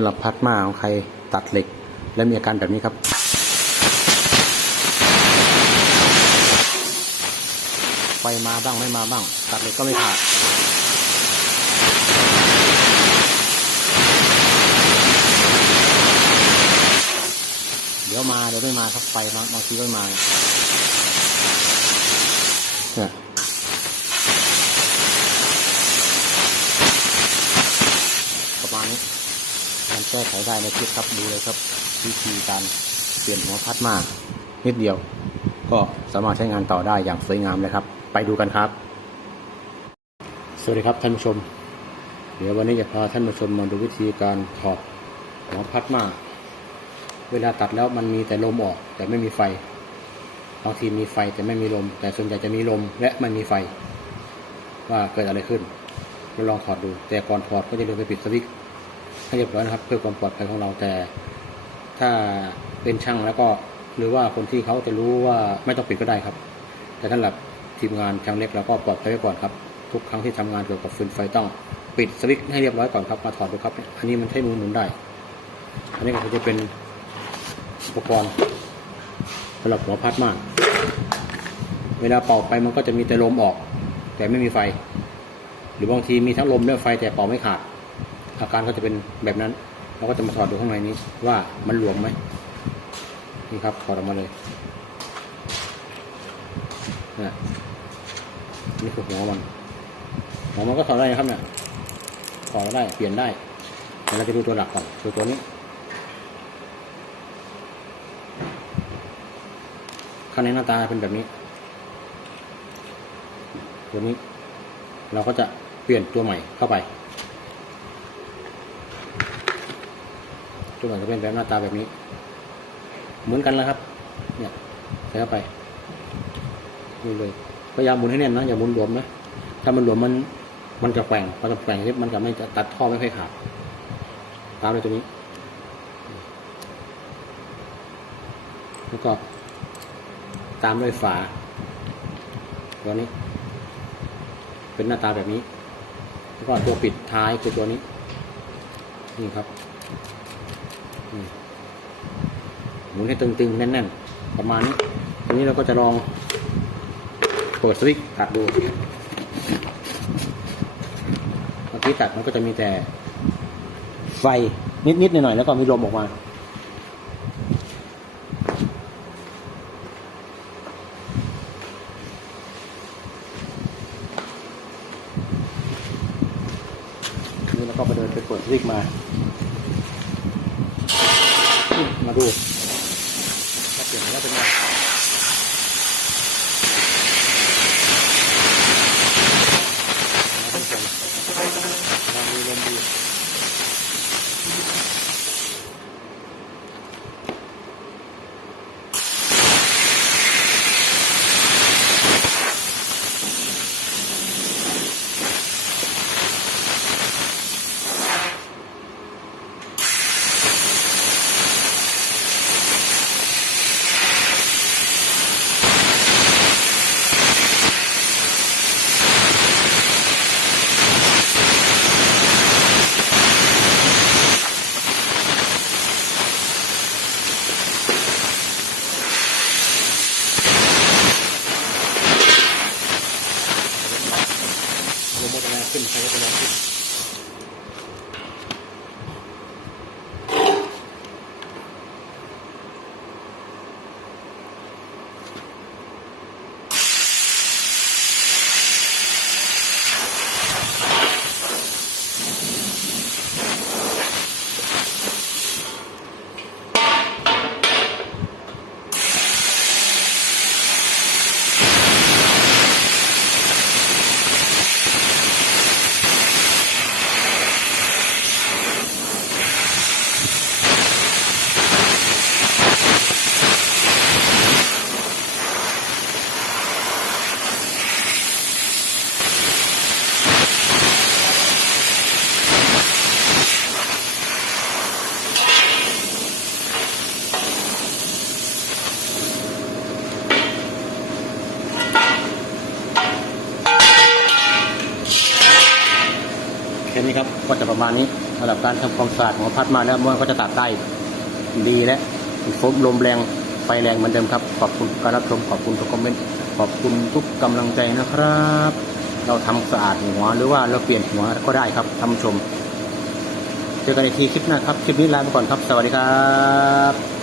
ำหรับพัดมาของใครตัดเหล็ก และมีอาการแบบนี้ครับ ไฟมาบ้างไม่มาบ้าง ตัดเหล็กก็ไม่ขาดเดี๋ยวมาเดี๋ยวไม่มาครับไฟมาบางทีก็ไม่มาเนี่ยประมาณนี้ การแก้ไขได้ในคลิปครับดูเลยครับ วิธีการเปลี่ยนหัวพัดมานิดเดียว ก็สามารถใช้งานต่อได้อย่างสวยงามเลยครับ ไปดูกันครับ สวัสดีครับท่านผู้ชม เดี๋ยววันนี้จะพาท่านผู้ชมมาดูวิธีการถอดหัวพัดมาเวลาตัดแล้วมันมีแต่ลมออก แต่ไม่มีไฟบางทีมีไฟแต่ไม่มีลม แต่ส่วนใหญ่จะมีลมและไม่มีไฟ ว่าเกิดอะไรขึ้นเราลองถอดดู แต่ก่อนถอดก็จะลืมไปปิดสวิตช์ ให้เรียบร้อยนะครับ เพื่อความปลอดภัยของเราแต่ ถ้าเป็นช่างแล้วก็หรือว่าคนที่เขาจะรู้ว่าไม่ต้องปิดก็ได้ครับ แต่สำหรับทีมงานช่างเล็กเราก็ปลอดภัยไว้ก่อนครับ ทุกครั้งที่ทำงานเกี่ยวกับฟืนไฟต้องปิดสวิตช์ให้เรียบร้อยก่อนครับมาถอดดูครับอันนี้มันใช้มือหมุนได้ อันนี้ก็จะเป็นอุปกรณ์สำหรับหัวพัดมากเวลาเป่าไปมันก็จะมีแต่ลมออก แต่ไม่มีไฟ หรือบางทีมีทั้งลมและไฟแต่เป่าไม่ขาด อาการก็จะเป็นแบบนั้น เราก็จะมาถอดดูข้างในนี้ว่ามันหลวมไหมนี่ครับถอดออกมาเลยนะนี่คือหัวมันหัวมันก็ถอดได้ครับเนี่ยถอดได้เปลี่ยนได้แต่เราจะดูตัวหลักก่อนดูตัวนี้ข้างในหน้าตาเป็นแบบนี้ ตัวนี้ เราก็จะเปลี่ยนตัวใหม่เข้าไป ตัวใหม่จะเป็นแบบหน้าตาแบบนี้ เหมือนกันแล้วครับ เนี่ยใส่เข้าไปนี่เลยพยายามหมุนให้แน่นนะอย่าหมุนหลวมนะถ้ามันหลวมมันมันจะแกว่งพอจะแกว่งนิดมันจะไม่จะตัดท่อไม่ค่อยขาดตามเลยตัวนี้ แล้วก็ตามด้วยฝาตัวนี้ เป็นหน้าตาแบบนี้ แล้วก็ตัวปิดท้ายคือตัวนี้ นี่ครับ หมุนให้ตึงๆ แน่นๆ ประมาณนี้ทีนี้เราก็จะลองเปิดสวิตช์ตัดดูเมื่อกี้ตัดมันก็จะมีแต่ ไฟนิดๆหน่อยๆแล้วก็มีลมออกมานี่แล้วก็ไปเดินไปเปิดริกมา มาดูมาเปลี่ยนแล้วเป็นไงมาเป็นคนลองดูลมดูลมมันจะแรงขึ้นไฟก็จะแรงขึ้น แค่นี้ครับ ก็จะประมาณนี้สำหรับการทำความสะอาดหัวพัดมาแล้วมันก็จะตัดได้ดีและฝนลมแรงไฟแรงเหมือนเดิมครับ ขอบคุณการรับชมขอบคุณทุกคอมเมนต์ขอบคุณทุกกำลังใจนะครับ เราทำสะอาดหัวหรือว่าเราเปลี่ยนหัวก็ได้ครับท่านผู้ชม เจอกันอีกทีคลิปหน้าครับ คลิปนี้ลาไปก่อนครับ สวัสดีครับ